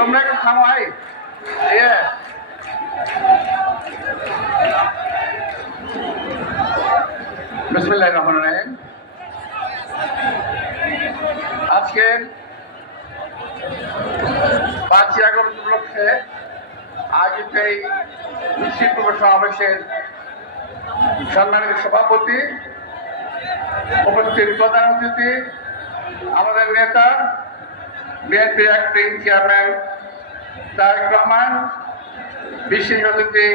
তোমরা একটু থামো ভাই। বিসমিল্লাহির রহমানির রহিম। আজকে 5ই আগস্ট উপলক্ষে আয়োজিত এই নিশ্চিত পূর্ব সমাবেশের সম্মানিত সভাপতি, উপস্থিত প্রধান অতিথি, আমাদের নেতা বিএনপির অ্যাক্টিং চেয়ারম্যান তারেক রহমান, বিশেষ অতিথি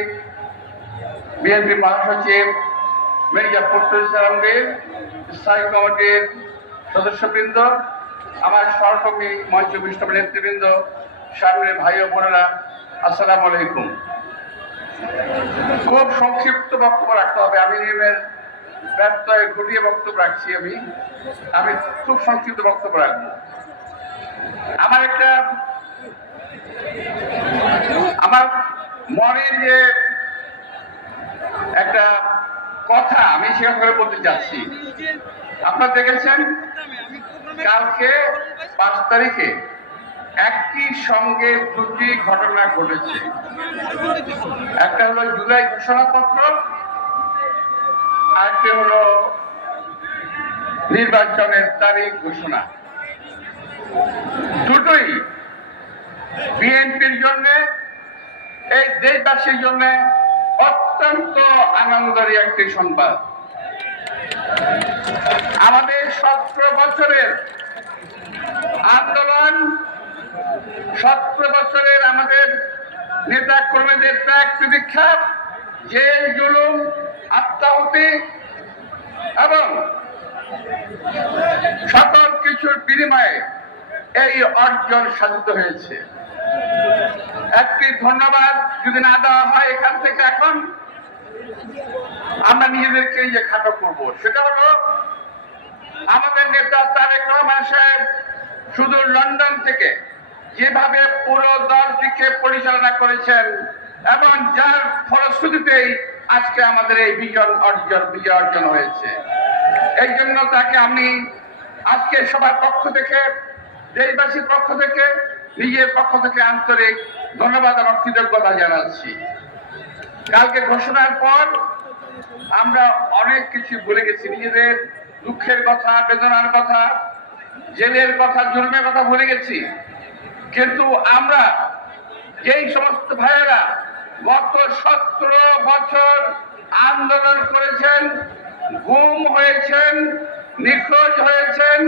বিএনপি মহাসচিব মির্জা ফখরুল ইসলাম আলমগীর, স্থায়ী কমিটির সদস্যবৃন্দ, আমার সহকর্মী মঞ্চ বিশিষ্ট নেতৃবৃন্দ, সামনে ভাই ও বোনেরা, আসসালামু আলাইকুম। খুব সংক্ষিপ্ত বক্তব্য রাখতে হবে। আমি নিয়মের ব্যত্যয় ঘটিয়ে বক্তব্য রাখছি। আমি খুব সংক্ষিপ্ত বক্তব্য রাখবো। আমার মনে যে একটা কথা আমি শেয়ার করে বলতে চাচ্ছি। আপনারা দেখেছেন কালকে 5 তারিখে একই সঙ্গে দুটি ঘটনা ঘটেছে। একটা হলো জুলাই ঘোষণাপত্র, আরেকটি হলো নির্বাচনের তারিখ ঘোষণা। দুটোই বিএনপির জন্য, এই দেশবাসীর জন্য অত্যন্ত আনন্দের একটি সংবাদ। আমাদের 17 বছরের আন্দোলন, 17 বছরের আমাদের নেতা কর্মীদের ত্যাগ প্রতীক্ষা, জেল জুলুম, আত্মাহুতি এবং সকল কিছুর বিনিময়ে এই অর্জন সাধিত হয়েছে। একটি ধন্যবাদ যদি না দেওয়া হয় এখান থেকে, এখন আমরা নিজেদেরকে যে খাটো করব, সেটা হলো আমাদের নেতা তারেক রহমান সাহেব শুধু লন্ডন থেকে যেভাবে পুরো দলটিকে পরিচালনা করেছেন এবং যার ফলশ্রুতিতেই আজকে আমাদের এই বিজয় অর্জন হয়েছে। এই জন্য তাকে আমি আজকে সবার পক্ষ থেকে, দেশবাসীর পক্ষ থেকে, নিজের পক্ষ থেকে আন্তরিক ধন্যবাদ এবং কৃতজ্ঞতা জানাচ্ছি। কালকে ঘোষণার পর আমরা অনেক কিছু ভুলে গেছি। নিজেদের দুঃখের কথা, বেদনার কথা, জেলের কথা, জুলুমের কথা ভুলে গেছি। কিন্তু আমরা যেই সমস্ত ভাইয়েরা গত 17 বছর আন্দোলন করেছেন, গুম হয়েছেন, নিখোঁজ হয়েছেন,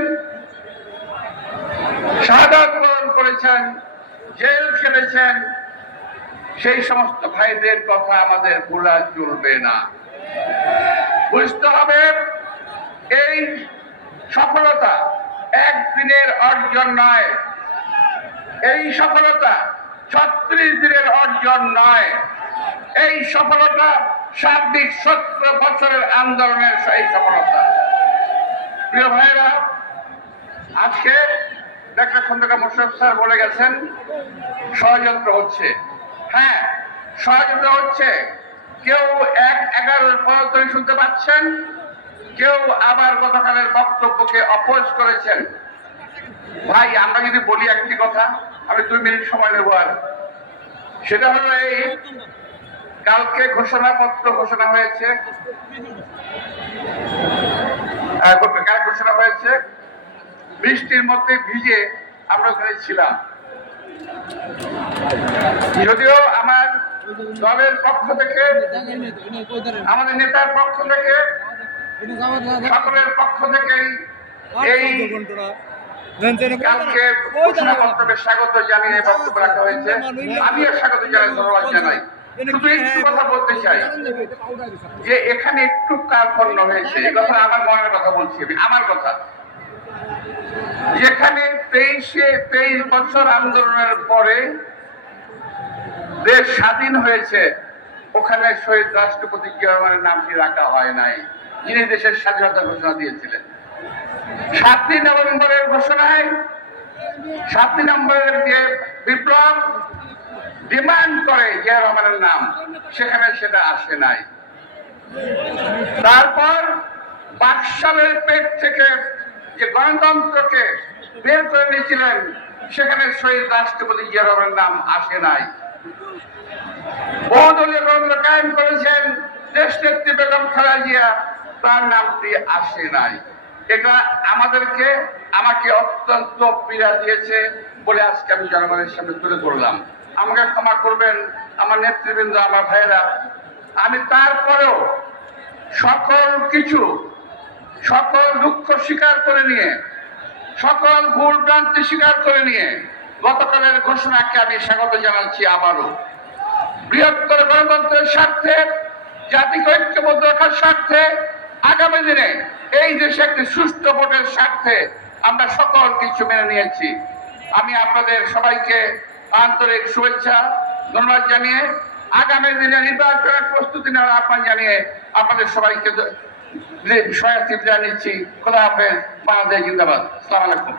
শাহাদাত বরণ করেছেন, জেল খেটেছেন, সেই সমস্ত ভাইদের কথা আমাদের ভোলা চলবে না। বুঝতে হবে এই সফলতা একদিনের অর্জন নয়, এই সফলতা 36 দিনের অর্জন নয়, এই সফলতা সার্বিক 17 বছরের আন্দোলনের সেই সফলতা। প্রিয় ভাইরা, আজকে ডাক্তার খন্দকার মোশাররফ স্যার বলে গেছেন ষড়যন্ত্র হচ্ছে। হ্যাঁ, ষড়যন্ত্র হচ্ছে। কেউ 1-11 পদত্যাগ শুনতে পাচ্ছেন, কেউ আবার গতকালের বক্তব্যকে অপোজ করেছেন। ভাই, আমরা যদি বলি একটি কথা, আমি 2 মিনিট সময় নেব। আর সেটা হলো এই কালকে ঘোষণাপত্র ঘোষণা হয়েছে, বৃষ্টির মধ্যে ভিজে আমরা ওখানে ছিলাম। যদিও আমার দলের পক্ষ থেকে, আমাদের নেতার পক্ষ থেকে, সকলের পক্ষ থেকেই এই কালকে ঘোষণাপত্রকে স্বাগত জানিয়ে বক্তব্য রাখা হয়েছে। আমিও স্বাগত জানাই, ধন্যবাদ জানাই। শুধু একটু কথা বলতে চাই যে এখানে একটু কার্পণ্য হয়েছে। এই কথা আমার মনের কথা বলছি, আমার কথা। যেখানে 23 বছর আন্দোলনের পরে দেশ স্বাধীন হয়েছে, ওখানে শহীদ রাষ্ট্রপতি জিয়া রহমানের নামটি রাখা হয় নাই, যিনি দেশের স্বাধীনতা ঘোষণা দিয়েছিলেন। 7 নভেম্বরের ঘোষণায়, 7 নভেম্বরের যে বিপ্লব ডিমান্ড করে জিয়া রহমানের নাম, সেখানে সেটা আসে নাই। তারপর বাকশালের পেট থেকে যে গণতন্ত্রকে বের করে নিয়েছিলেন সেখানে শহীদ রাষ্ট্রপতি জিয়া রহমানের নাম আসে নাই। বহুদলীয় গণতন্ত্র কায়েম করেছেন দেশ নেত্রী বেগম খালেদা জিয়া, তার নামটি আসে নাই। এটা আমাকে অত্যন্ত পীড়া দিয়েছে বলে আজকে আমি জনগণের সামনে তুলে ধরলাম। আমাকে ক্ষমা করবেন আমার নেতৃবৃন্দ, আমার ভাইয়েরা। আমি তারপরেও সকল দুঃখ স্বীকার করে নিয়ে, সকল ভুল ভ্রান্তি স্বীকার করে নিয়ে গতকালের ঘোষণাকে আমি স্বাগত জানাচ্ছি। আবারও বৃহত্তর গণতন্ত্রের স্বার্থে, জাতিকে ঐক্যবদ্ধ রাখার স্বার্থে, আগামী দিনে এই দেশে একটি সুষ্ঠু ভোটের স্বার্থে আমরা সকল কিছু মেনে নিয়েছি। আমি আপনাদের সবাইকে আন্তরিক শুভেচ্ছা ধন্যবাদ জানিয়ে আগামী দিনে নির্বাচনের প্রস্তুতি নেওয়ার আহ্বান জানিয়ে আপনাদের সবাইকে সহায়তা নিচ্ছি। খোদা হাফেজ। বাংলাদেশ জিন্দাবাদ। আসসালামু আলাইকুম।